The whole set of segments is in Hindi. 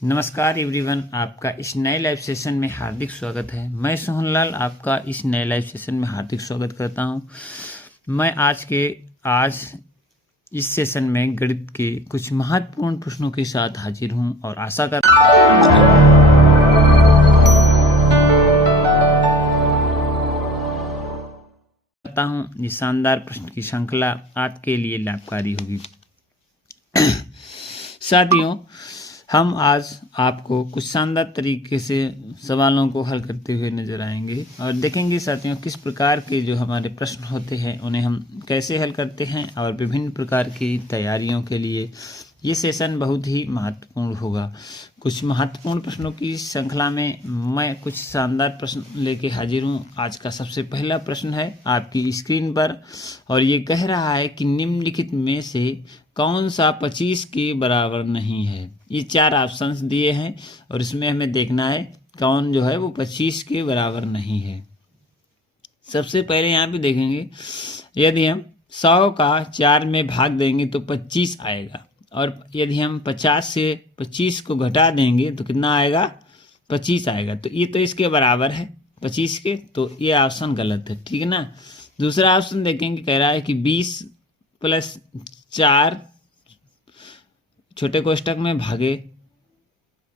नमस्कार एवरीवन, आपका इस नए लाइव सेशन में हार्दिक स्वागत है। मैं सोहनलाल आपका इस नए लाइव सेशन में हार्दिक स्वागत करता हूं। मैं आज इस सेशन में गणित के कुछ महत्वपूर्ण प्रश्नों के साथ हाजिर हूं और आशा करता हूं ये शानदार प्रश्न की श्रृंखला आपके लिए लाभकारी होगी। साथियों, हम आज आपको कुछ शानदार तरीके से सवालों को हल करते हुए नजर आएंगे और देखेंगे साथियों किस प्रकार के जो हमारे प्रश्न होते हैं उन्हें हम कैसे हल करते हैं और विभिन्न प्रकार की तैयारियों के लिए ये सेशन बहुत ही महत्वपूर्ण होगा। कुछ महत्वपूर्ण प्रश्नों की श्रृंखला में मैं कुछ शानदार प्रश्न लेके हाजिर हूँ। आज का सबसे पहला प्रश्न है आपकी स्क्रीन पर और ये कह रहा है कि निम्नलिखित में से कौन सा 25 के बराबर नहीं है। ये 4 ऑप्शंस दिए हैं और इसमें हमें देखना है कौन जो है वो 25 के बराबर नहीं है। सबसे पहले यहाँ पे देखेंगे, यदि हम 100 का 4 में भाग देंगे तो 25 आएगा और यदि हम 50 से 25 को घटा देंगे तो कितना आएगा, 25 आएगा। तो ये तो इसके बराबर है 25 के, तो ये ऑप्शन गलत है, ठीक है ना। दूसरा ऑप्शन देखेंगे, कह रहा है कि 20 + 4 छोटे कोष्टक में भागे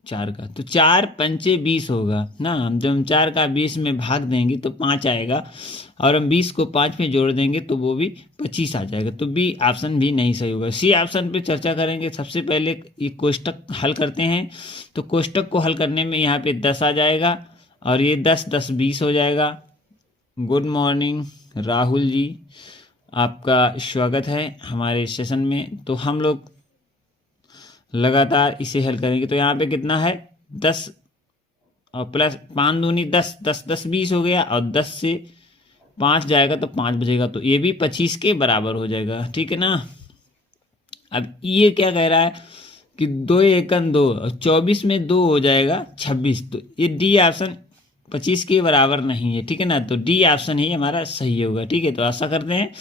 4 का, तो 4 पंचे 20 होगा ना। हम जब हम 4 का 20 में भाग देंगे तो 5 आएगा और हम 20 को 5 में जोड़ देंगे तो वो भी 25 आ जाएगा। तो बी ऑप्शन भी नहीं सही होगा। सी ऑप्शन पे चर्चा करेंगे। सबसे पहले ये कोष्टक हल करते हैं, तो कोष्टक को हल करने में यहाँ पे 10 आ जाएगा और ये 10 10 20 हो जाएगा। गुड मॉर्निंग राहुल जी, आपका स्वागत है हमारे सेशन में। तो हम लोग लगातार इसे हल करेंगे। तो यहाँ पे कितना है, 10 और प्लस 5 दूनी 10, 10 10 20 हो गया और 10 से 5 जाएगा तो 5 बचेगा, तो ये भी 25 के बराबर हो जाएगा, ठीक है ना। अब ये क्या कह रहा है कि 2 एकन 2 और 24 में 2 हो जाएगा 26, तो ये डी ऑप्शन 25 के बराबर नहीं है, ठीक है ना। तो डी ऑप्शन ही हमारा सही होगा, ठीक है। तो आशा करते हैं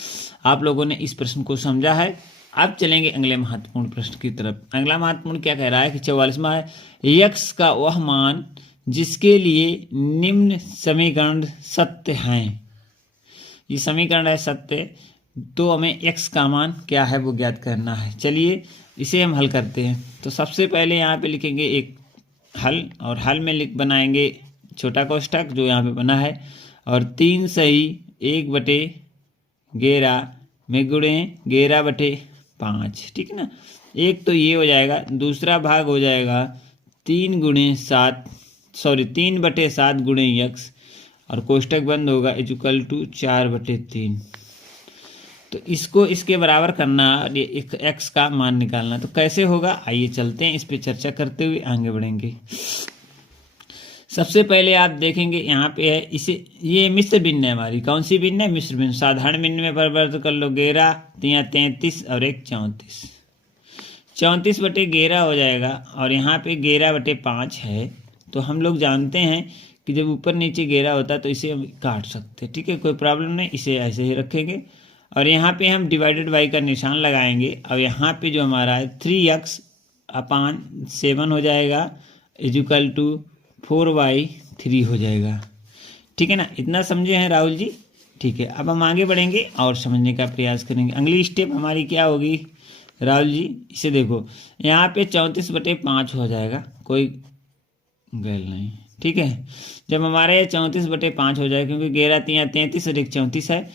आप लोगों ने इस प्रश्न को समझा है। अब चलेंगे अगले महत्वपूर्ण प्रश्न की तरफ। अगला महत्वपूर्ण क्या कह रहा है कि 44वां है, यक्स का वह मान जिसके लिए निम्न समीकरण सत्य हैं। ये समीकरण है सत्य, तो हमें x का मान क्या है वो ज्ञात करना है। चलिए इसे हम हल करते हैं। तो सबसे पहले यहाँ पे लिखेंगे एक हल और हल में बनाएंगे छोटा कोष्टक जो यहाँ पे बना है और 3 सही 1/11 में गुणे 11/5, ठीक है ना। एक तो ये हो जाएगा, दूसरा भाग हो जाएगा 3/7 गुणे यक्स और कोष्टक बंद होगा = 4/3। तो इसको इसके बराबर करना, ये एक्स का मान निकालना, तो कैसे होगा आइए चलते हैं, इस पे चर्चा करते हुए आगे बढ़ेंगे। सबसे पहले आप देखेंगे यहाँ पे है इसे, ये मिश्र भिन्न है हमारी। कौन सी भिन्न है, मिश्र भिन्न। साधारण भिन्न में परिवर्तित कर लो, 11 3 33 और 1 34, 34/11 हो जाएगा और यहाँ पे 11/5 है। तो हम लोग जानते हैं कि जब ऊपर नीचे 11 होता है तो इसे हम काट सकते हैं, ठीक है, कोई प्रॉब्लम नहीं, इसे ऐसे ही रखेंगे और यहाँ पे हम डिवाइडेड बाई का निशान लगाएंगे और यहाँ पे जो हमारा है 3x/7 हो जाएगा = 4/3 हो जाएगा, ठीक है ना। इतना समझे हैं राहुल जी, ठीक है। अब हम आगे बढ़ेंगे और समझने का प्रयास करेंगे। अगली स्टेप हमारी क्या होगी राहुल जी, इसे देखो, यहाँ पे 34/5 हो जाएगा, कोई गैल नहीं, ठीक है। जब हमारे 34/5 हो जाएगा, क्योंकि 11 3 33 और 1 34 है,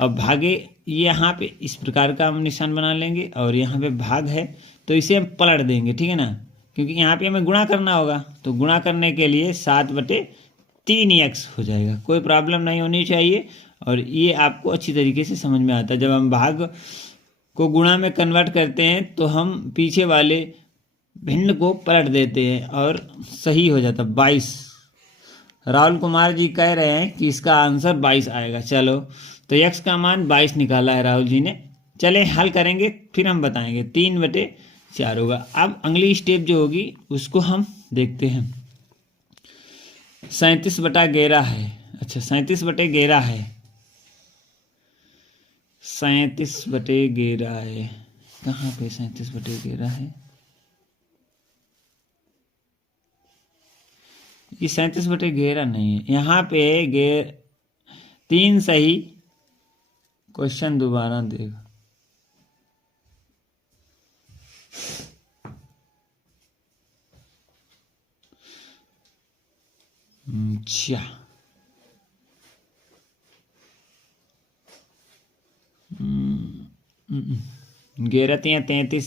अब भागे यहाँ पे इस प्रकार का हम निशान बना लेंगे और यहाँ पे भाग है तो इसे हम पलट देंगे, ठीक है ना, क्योंकि यहाँ पे हमें गुणा करना होगा। तो गुणा करने के लिए 7/3x हो जाएगा, कोई प्रॉब्लम नहीं होनी चाहिए और ये आपको अच्छी तरीके से समझ में आता है। जब हम भाग को गुणा में कन्वर्ट करते हैं तो हम पीछे वाले भिन्न को पलट देते हैं और सही हो जाता है 22। राहुल कुमार जी कह रहे हैं कि इसका आंसर 22 आएगा। चलो, तो x का मान 22 निकाला है राहुल जी ने। चले हल करेंगे फिर हम बताएंगे। 3/4 होगा। अब अगली स्टेप जो होगी उसको हम देखते हैं। 37/11 है, अच्छा 37/11 है, 37/11 है, कहाँ पे 37/11 है, ये 37/11 नहीं है, यहाँ पे 3 सही। क्वेश्चन दोबारा देगा। अच्छा, 33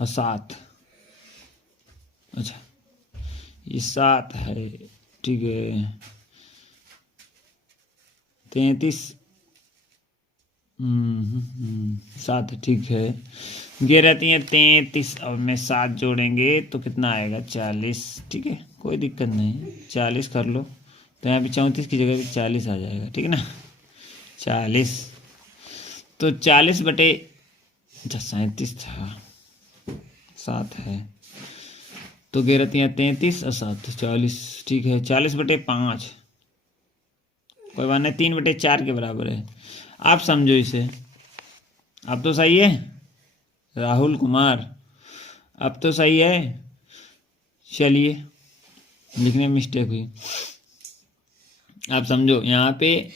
और 7। अच्छा, ये 7 है, ठीक है। 33 7 है, ठीक है। 33 और में 7 जोड़ेंगे तो कितना आएगा? 40, ठीक है, कोई दिक्कत नहीं। 40 कर लो तो यहाँ पे 34 की जगह पे 40 आ जाएगा, ठीक है ना। 40 तो 40 बटे, अच्छा 37 था, 7 है तो 33 और 7 40, ठीक है। 40/5, कोई बात नहीं, 3/4 के बराबर है। आप समझो इसे। अब तो सही है राहुल कुमार, अब तो सही है। चलिए, लिखने में मिस्टेक हुई। आप समझो, यहाँ पे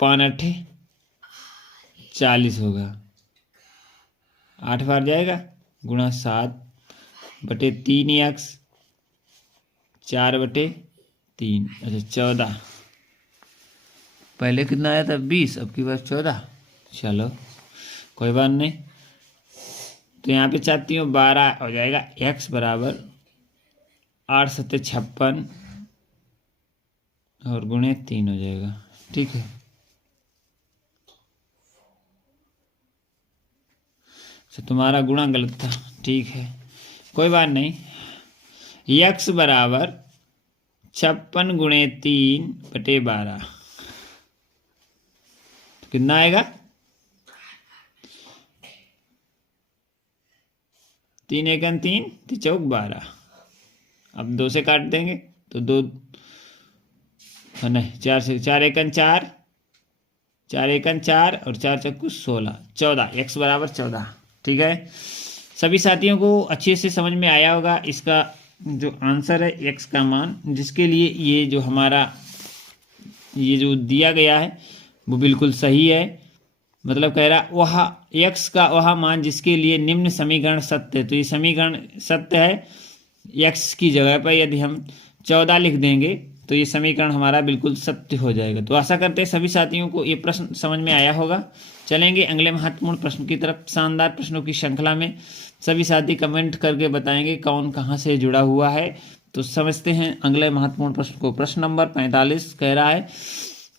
5 8 40 होगा, 8 बार जाएगा, गुणा 7/3x 4/3, अच्छा 14। पहले कितना आया था? 20, अब की बार 14। चलो कोई बात नहीं। तो यहाँ पे चाहती हूँ 12 हो जाएगा। x बराबर 8 7 56 और गुणे 3 हो जाएगा, ठीक है। तो तुम्हारा गुणा गलत था, ठीक है, कोई बात नहीं। x बराबर 56 गुणे 3/12, तो कितना आएगा? 3 एकन 3, 3 चौक 12। अब 2 से काट देंगे तो 2 नहीं, 4 से, 4 एकन 4, 4 एकन 4 और 4 चक्कू 16, 14। x बराबर 14, ठीक है। सभी साथियों को अच्छे से समझ में आया होगा। इसका जो आंसर है x का मान, जिसके लिए ये जो हमारा ये जो दिया गया है वो बिल्कुल सही है। मतलब कह रहा वह x का वह मान जिसके लिए निम्न समीकरण सत्य है। तो ये समीकरण सत्य है। x की जगह पर यदि हम 14 लिख देंगे तो ये समीकरण हमारा बिल्कुल सत्य हो जाएगा। तो आशा करते हैं सभी साथियों को ये प्रश्न समझ में आया होगा। चलेंगे अगले महत्वपूर्ण प्रश्न की तरफ। शानदार प्रश्नों की श्रृंखला में सभी साथी कमेंट करके बताएंगे कौन कहाँ से जुड़ा हुआ है। तो समझते हैं अगले महत्वपूर्ण प्रश्न को। प्रश्न नंबर 45 कह रहा है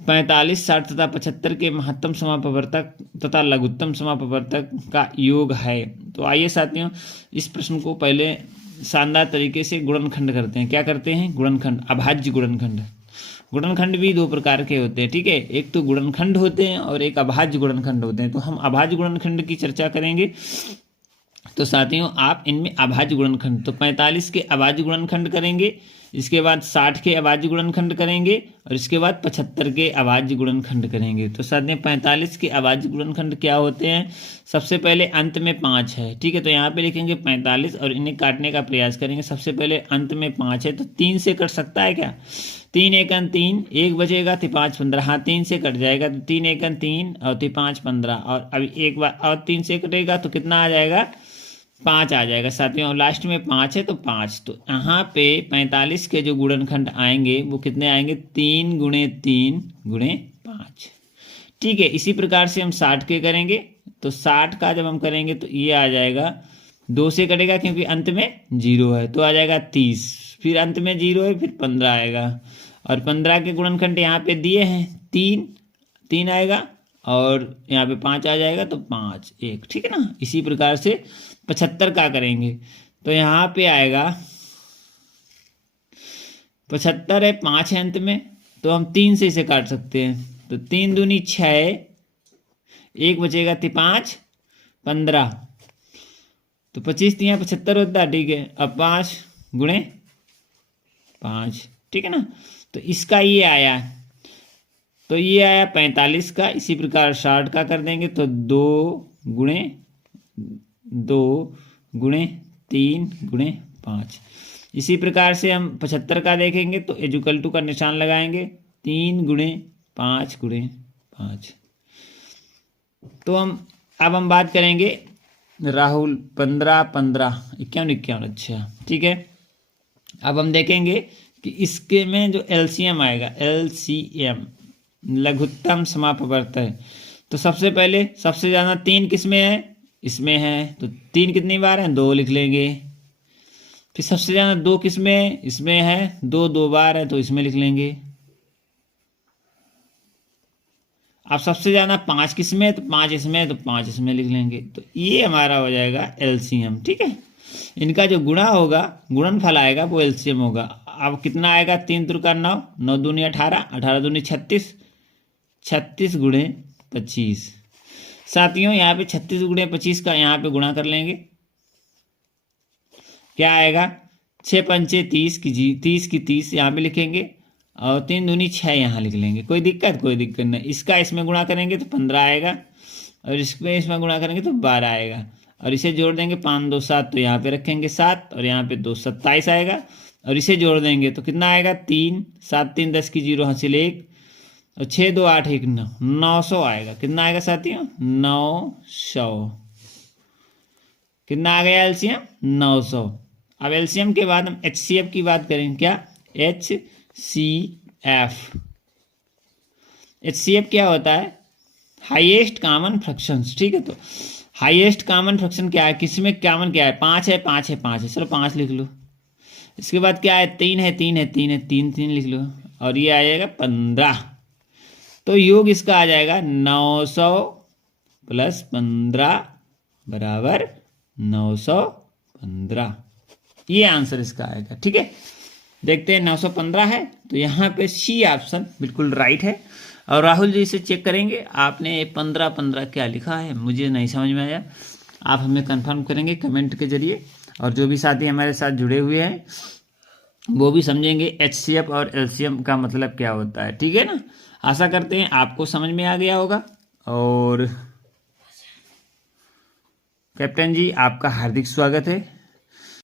45, 60 तथा 75 के महत्तम समापवर्तक तथा लघुत्तम समापवर्तक का योग है। तो आइए साथियों, इस प्रश्न को पहले शानदार तरीके से गुणनखंड करते हैं। क्या करते हैं? गुणनखंड, अभाज्य गुणनखंड। गुणनखंड भी 2 प्रकार के होते हैं, ठीक है। एक तो गुणनखंड होते हैं और एक अभाज्य गुणनखंड होते हैं। तो हम अभाज्य गुणनखंड की चर्चा करेंगे। तो साथियों आप इनमें अभाज्य गुणनखंड, तो 45 के अभाज्य गुणनखंड करेंगे, इसके बाद 60 के अभाज्य गुणनखंड करेंगे और इसके बाद 75 के अभाज्य गुणनखंड करेंगे। तो साथियों 45 के अभाज्य गुणनखंड क्या होते हैं? सबसे पहले अंत में 5 है, ठीक है। तो यहाँ पे लिखेंगे 45 और इन्हें काटने का प्रयास करेंगे। सबसे पहले अंत में 5 है तो 3 से कट सकता है क्या? 3 एकन 3, 1 बचेगा तो 5 15, हाँ 3 से कट जाएगा। तो 3 एकन 3 और 5 15 और अभी एक बार और 3 से कटेगा तो कितना आ जाएगा? 5 आ जाएगा साथियों। लास्ट में 5 है तो 5। तो यहाँ पे 45 के जो गुणनखंड आएंगे वो कितने आएंगे? 3 गुणे 3 गुणे 5, ठीक है। इसी प्रकार से हम 60 के करेंगे। तो 60 का जब हम करेंगे तो ये आ जाएगा, 2 से कटेगा क्योंकि अंत में 0 है तो आ जाएगा 30, फिर अंत में 0 है फिर 15 आएगा। और 15 के गुणनखंड यहाँ पे दिए हैं 3 आएगा और यहाँ पे 5 आ जाएगा तो 5 1, ठीक है ना। इसी प्रकार से 75 का करेंगे तो यहाँ पे आएगा 75 है, 5 है अंत में, तो हम 3 से इसे काट सकते हैं। तो 3 दूनी 6, 1 बचेगा तो 5 15, तो 25 यहाँ 75 होता है, ठीक है। अब 5 गुणे 5, ठीक है ना। तो इसका ये आया, तो ये आया 45 का। इसी प्रकार 60 का कर देंगे तो 2 गुणे 3 गुणे 5। इसी प्रकार से हम 75 का देखेंगे तो इक्वल टू का निशान लगाएंगे, 3 गुणे 5 गुणे 5। तो अब हम बात करेंगे राहुल 15 15 51 51। अच्छा ठीक है, अब हम देखेंगे कि इसके में जो एलसीएम आएगा, एलसीएम लघुत्तम समापवर्त है, तो सबसे पहले सबसे ज़्यादा 3 किस में है, इसमें है, तो 3 कितनी बार है, 2 लिख लेंगे। फिर सबसे ज़्यादा 2 किस में है, इसमें है, 2 2 बार है, तो इसमें लिख लेंगे। अब सबसे ज़्यादा 5 किस में है, तो 5 इसमें है, तो 5 इसमें लिख लेंगे। तो ये हमारा हो जाएगा एलसीएम। ठीक है, इनका जो गुणा होगा, गुणनफल आएगा, वो एलसीएम होगा। अब कितना आएगा, 3 त्रिका 9, 9 दूनी 18, 18 दूनी 36, 36 गुणे 25। साथियों यहाँ पे 36 गुणे 25 का यहाँ पे गुणा कर लेंगे, क्या आएगा, 6 पंचे 30 की 30 यहाँ पे लिखेंगे, और 3 दूनी 6 यहाँ लिख लेंगे। कोई दिक्कत नहीं। इसका इसमें गुणा करेंगे तो 15 आएगा, और इसमें गुणा करेंगे तो 12 आएगा, और इसे जोड़ देंगे 5 2 7, तो यहाँ पे रखेंगे 7, और यहाँ पे 2 27 आएगा, और इसे जोड़ देंगे तो कितना आएगा, 3 7 3 10 की 0 हासिल 1, और 6 2 8 1 9, 900 आएगा। कितना आएगा साथियों, 900। कितना आ गया एलसीएम, 900। अब एलसीएम के बाद हम एचसीएफ की बात करेंगे। क्या, एचसीएफ क्या होता है, हाईएस्ट कॉमन फ्रैक्शंस। ठीक है, तो हाईएस्ट कॉमन फ्रैक्शन क्या है, किसमें कॉमन क्या है, 5 है, 5 है, 5 है, चलो 5 लिख लो। इसके बाद क्या है, 3 है, 3 है, 3 है, 3 3 लिख लो, और ये आ जाएगा 15। तो योग इसका आ जाएगा 900 प्लस 15 बराबर 915। ये आंसर इसका आएगा। ठीक है, देखते हैं 915 है, तो यहाँ पे सी ऑप्शन बिल्कुल राइट है। और राहुल जी इसे चेक करेंगे, आपने 15 15 क्या लिखा है, मुझे नहीं समझ में आया, आप हमें कंफर्म करेंगे कमेंट के जरिए। और जो भी साथी हमारे साथ जुड़े हुए हैं वो भी समझेंगे एचसीएफ और एलसीएम का मतलब क्या होता है। ठीक है ना, आशा करते हैं आपको समझ में आ गया होगा। और कैप्टन जी आपका हार्दिक स्वागत है।